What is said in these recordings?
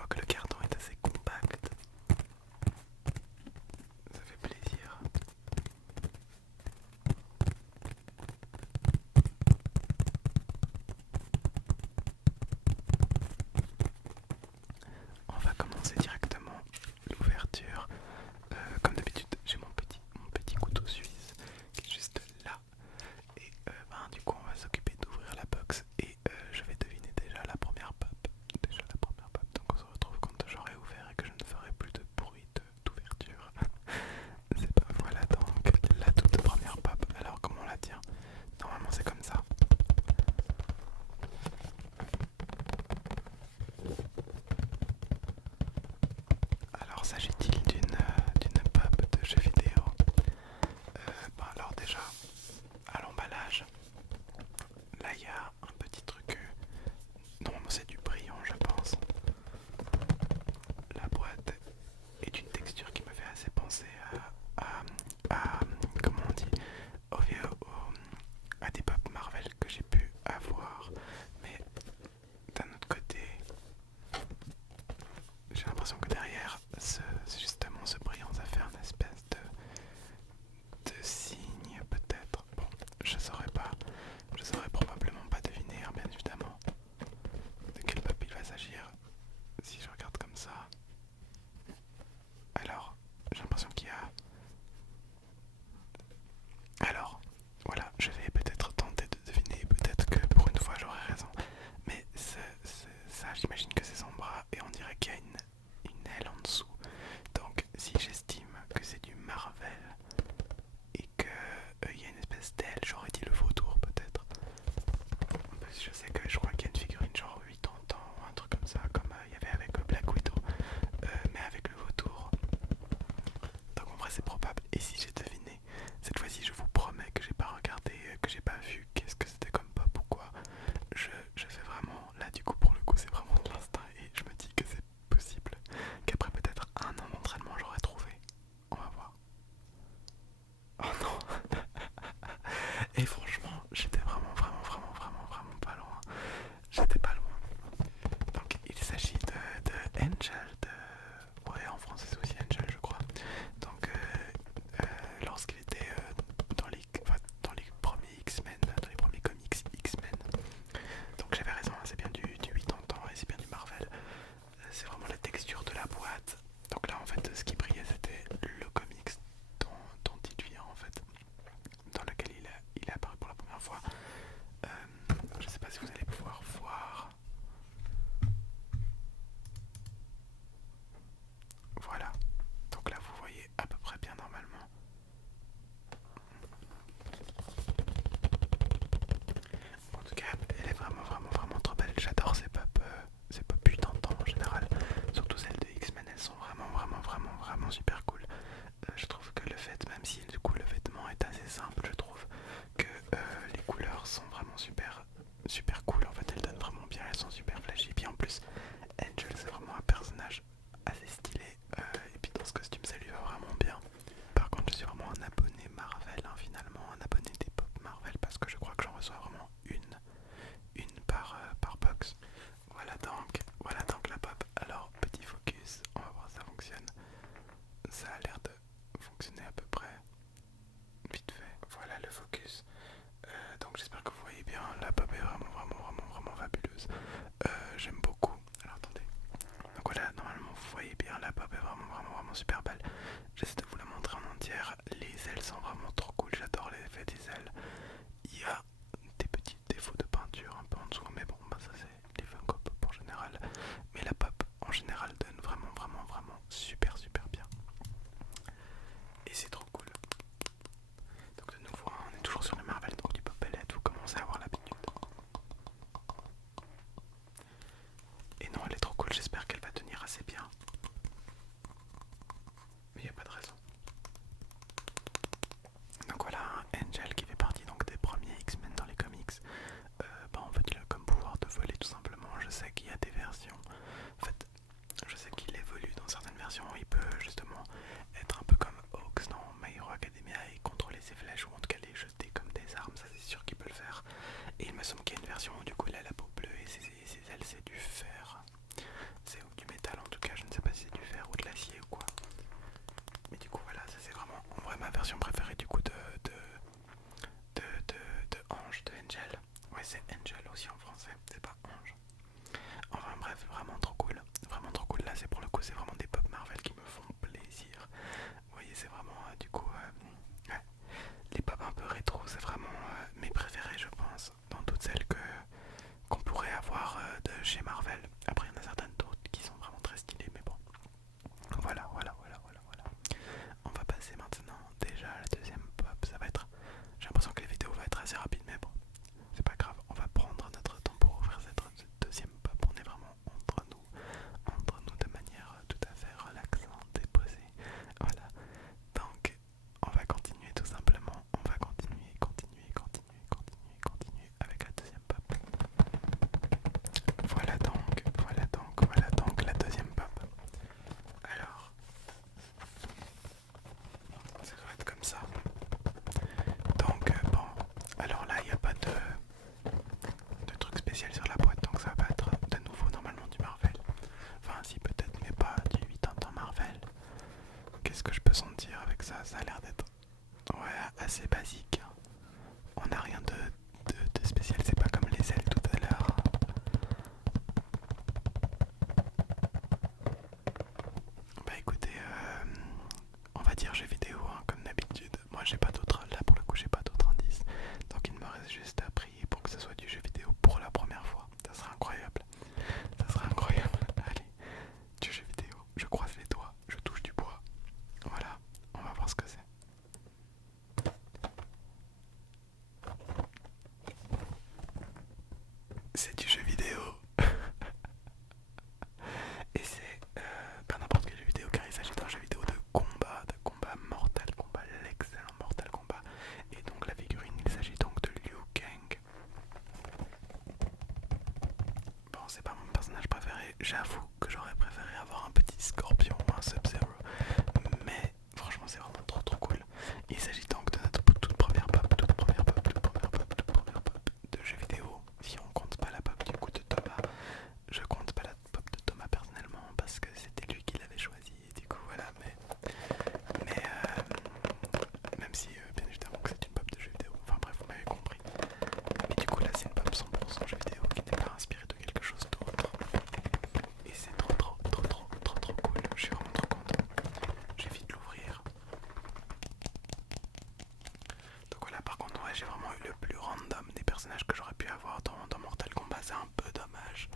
fois que le carton est assez compact, ça fait plaisir. On va commencer directement l'ouverture. Comme d'habitude, j'ai mon petit couteau suisse qui est juste là. Et du coup, on va s'occuper d'ouvrir la box. Et je vais deviner déjà la première pop. Donc on se retrouve quand j'aurai ouvert et que je ne ferai plus de bruit d'ouverture. C'est pas, voilà donc la toute première pop. Alors comment on la tient? Normalement c'est comme ça. Alors s'agit-il d'une pop de jeu vidéo? Alors déjà, à l'emballage, là il y a un petit truc, normalement c'est du brillant je pense. La boîte est d'une texture qui me fait assez penser comment on dit, à des pop Marvel que j'ai pu avoir. Mais d'un autre côté, j'ai l'impression que derrière, justement ce brillant, ça fait un espèce de signe peut-être. Bon, je saurais probablement pas deviner, hein, bien évidemment, de quel pop il va s'agir si je regarde comme ça. Alors, j'ai l'impression qu'il y a... Alors, voilà, je vais peut-être tenter de deviner, peut-être que pour une fois j'aurai raison. Mais ça, j'imagine que c'est son bras et on dirait qu'il y a une aile en dessous. Donc, si j'estime que c'est du Marvel et qu'il y a une espèce d'aile, j'aurais dit le vautour peut-être. Parce que je crois qu'il y a une figurine genre 80 ans ou un truc comme ça, comme il y avait avec Black Widow, mais avec le vautour. Donc en vrai c'est probable. Et si j'ai deviné, cette fois-ci je vous promets que j'ai pas regardé, que j'ai pas vu qu'est-ce que c'était comme pop ou quoi. Je fais vraiment, là du coup pour le coup c'est vraiment de l'instinct et je me dis que c'est possible qu'après peut-être un an d'entraînement j'aurais trouvé. On va voir. Oh non. Et franchement j'étais vraiment pas loin. J'étais pas loin. Donc il s'agit de Angel, ouais en français c'est aussi Angel je crois. Donc lorsqu'il était dans les premiers X-Men, dans les premiers comics X-Men. Donc j'avais raison, hein, c'est bien du 80 ans et c'est bien du Marvel. C'est vraiment la texture de la boîte. Donc là en fait ce qui brillait c'était le comics dont il vient en fait, dans lequel il est apparu pour la première fois. Je sais pas si vous allez pouvoir voir. Voilà. Donc là vous voyez à peu près bien normalement. En tout cas, elle est vraiment trop belle. J'adore ces pop 80 ans en général. Surtout celles de X-Men, elles sont vraiment super cool. Je trouve que le fait, même si du coup le vêtement est assez simple, je trouve que les couleurs sont vraiment super cool. En fait, elles donnent vraiment bien, elles sont super flashy. Et puis en plus, Angel c'est vraiment un personnage assez stylé. Et puis dans ce costume, ça lui va vraiment bien. Par contre, je suis vraiment un abonné Marvel, hein, finalement, un abonné des pop Marvel parce que je crois que j'en reçois vraiment une par box. Voilà donc la pop. Alors, petit focus, on va voir si ça fonctionne. Ça a l'air de fonctionner à peu près vite fait. Voilà le focus. Donc j'espère que vous voyez bien, la pop est vraiment fabuleuse. J'aime beaucoup. Alors attendez. Donc voilà, normalement vous voyez bien, la pop est vraiment super belle. J'essaie de vous la montrer en entière. Les ailes sont vraiment trop cool, j'adore l'effet des ailes. Il y a des petits défauts de peinture un peu en dessous, mais bon, ça c'est les Funko Pop en général. Mais la pop en général donne vraiment super bien. Et c'est trop cool. Donc de nouveau, on est toujours sur le Marvel, donc du Popelette, vous commencez à avoir l'habitude. Et non, elle est trop cool, j'espère qu'elle va tenir assez bien. Mais il n'y a pas de raison. Donc voilà, Angel qui fait partie donc des premiers X-Men dans les comics. En fait, il a comme pouvoir de voler tout simplement. Je sais qu'il y a des versions. En fait, je sais qu'il évolue dans certaines versions. Il peut justement être un peu comme Hawks dans My Hero Academia et contrôler ses flèches ou en tout cas les jeter comme des armes. Ça, c'est sûr qu'il peut le faire. Et il me semble qu'il y a une version où du coup il a la peau bleue et ses ailes c'est du fer. C'est assez basique, hein. On n'a rien de spécial, c'est pas comme les ailes tout à l'heure. Bah écoutez, on va dire jeux vidéo hein, comme d'habitude. Moi j'ai pas d'autres, là pour le coup j'ai pas d'autres indices. Donc il me reste juste à prier pour que ce soit du jeu vidéo pour la première fois. Ça serait incroyable. Ça serait incroyable. Allez, du jeu vidéo. Je croise les doigts, je touche du bois. Voilà, on va voir ce que c'est. C'est du jeu vidéo. Et c'est pas n'importe quel jeu vidéo car il s'agit d'un jeu vidéo de combat Mortal Kombat, l'excellent Mortal Kombat. Et donc la figurine, il s'agit donc de Liu Kang. Bon, c'est pas mon personnage préféré, j'avoue que j'aurais préféré avoir un petit Scorpion ou un Sub-Zero. Mais franchement c'est vraiment trop cool. Il s'agit donc de notre toute première pop de jeu vidéo. Si on compte pas la pop du coup de Thomas, je compte pas la pop de Thomas personnellement parce que c'était lui qui l'avait choisi et du coup voilà. Mais même si bien évidemment que c'est une pop de jeu vidéo, enfin bref vous m'avez compris. Mais du coup là c'est une pop 100% jeu vidéo qui n'est pas inspirée de quelque chose d'autre. Et c'est trop cool, je suis vraiment trop content. Je vais vite l'ouvrir. Donc voilà, par contre ouais, j'ai vraiment eu le plus random des personnages que j'aurais pu avoir dans Mortal Kombat, c'est un peu dommage.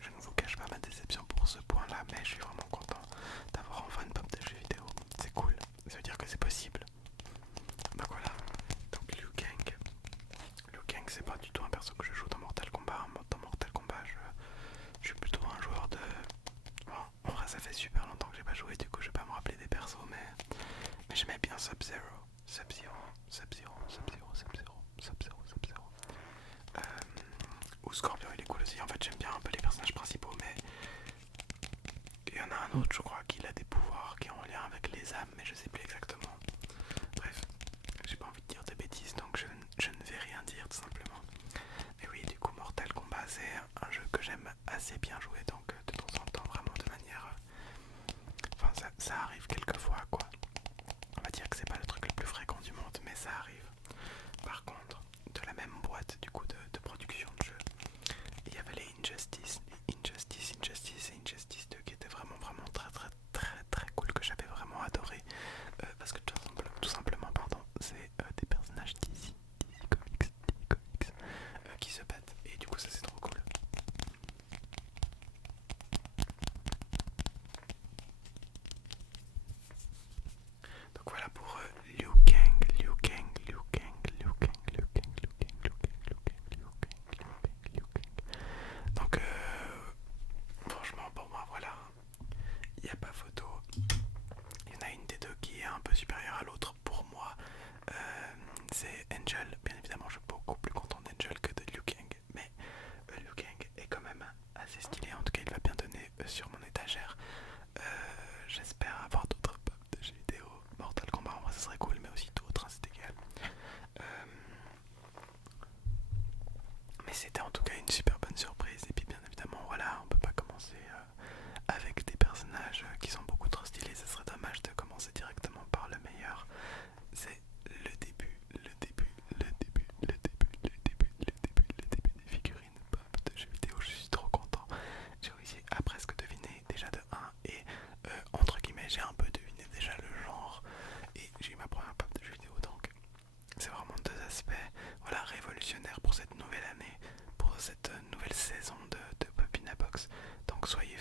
Je ne vous cache pas ma déception pour ce point là, mais je suis vraiment content d'avoir enfin une pop de jeu vidéo. C'est cool, ça veut dire que c'est possible. Donc voilà, donc Liu Kang. Liu Kang c'est pas du tout un perso que je joue dans Mortal Kombat. Dans Mortal Kombat je suis plutôt un joueur de... Bon, en vrai ça fait super longtemps que j'ai pas joué, du coup je vais pas me rappeler des persos, mais j'aimais bien Sub-Zero. Ou Scorpion il est cool aussi, en fait j'aime bien un peu les personnages principaux, mais il y en a un autre je crois qu'il a des pouvoirs qui ont un lien avec les âmes, mais je sais plus exactement. Bref, j'ai pas envie de dire de bêtises donc je ne vais rien dire tout simplement. Mais oui, du coup Mortal Kombat c'est un jeu que j'aime assez bien jouer, donc de temps en temps vraiment de manière... Enfin ça arrive quelquefois quoi. On va dire que c'est pas le truc le plus fréquent du monde, mais ça arrive. Par contre, de la même boîte du coup de production de jeux, il y avait les Injustice et Injustice 2 qui étaient vraiment très cool, que j'avais vraiment adoré. Parce que tout simplement pardon, c'est des personnages DC Comics, qui se battent. Et du coup ça c'est trop cool. Donc voilà pour Liu Kang. Donc franchement pour moi voilà, il n'y a pas photo. Il y en a une des deux qui est un peu supérieure à l'autre pour moi. C'est Angel. Bien évidemment je suis beaucoup plus content d'Angel que de Liu Kang. Mais Liu Kang est quand même assez stylé. En tout cas il va bien donner sur mon étagère. J'espère avoir d'autres pop de jeux vidéo. Mortal Kombat en vrai ça serait cool, mais aussi d'autres, hein, c'est égal. Mais c'était en tout cas une super bonne surprise. Et puis bien évidemment voilà, on peut pas commencer avec des personnages qui sont beaucoup trop stylés. Ce serait dommage de commencer directement par le meilleur. C'est le début des figurines pop de jeux vidéo. Je suis trop content. J'ai réussi à presque deviner déjà de 1 et entre guillemets j'ai un peu deviné déjà le genre et j'ai eu ma première pop de jeux vidéo, donc c'est vraiment deux aspects voilà, révolutionnaires pour cette nouvelle année, pour cette nouvelle saison de Pop in a Box. Donc soyez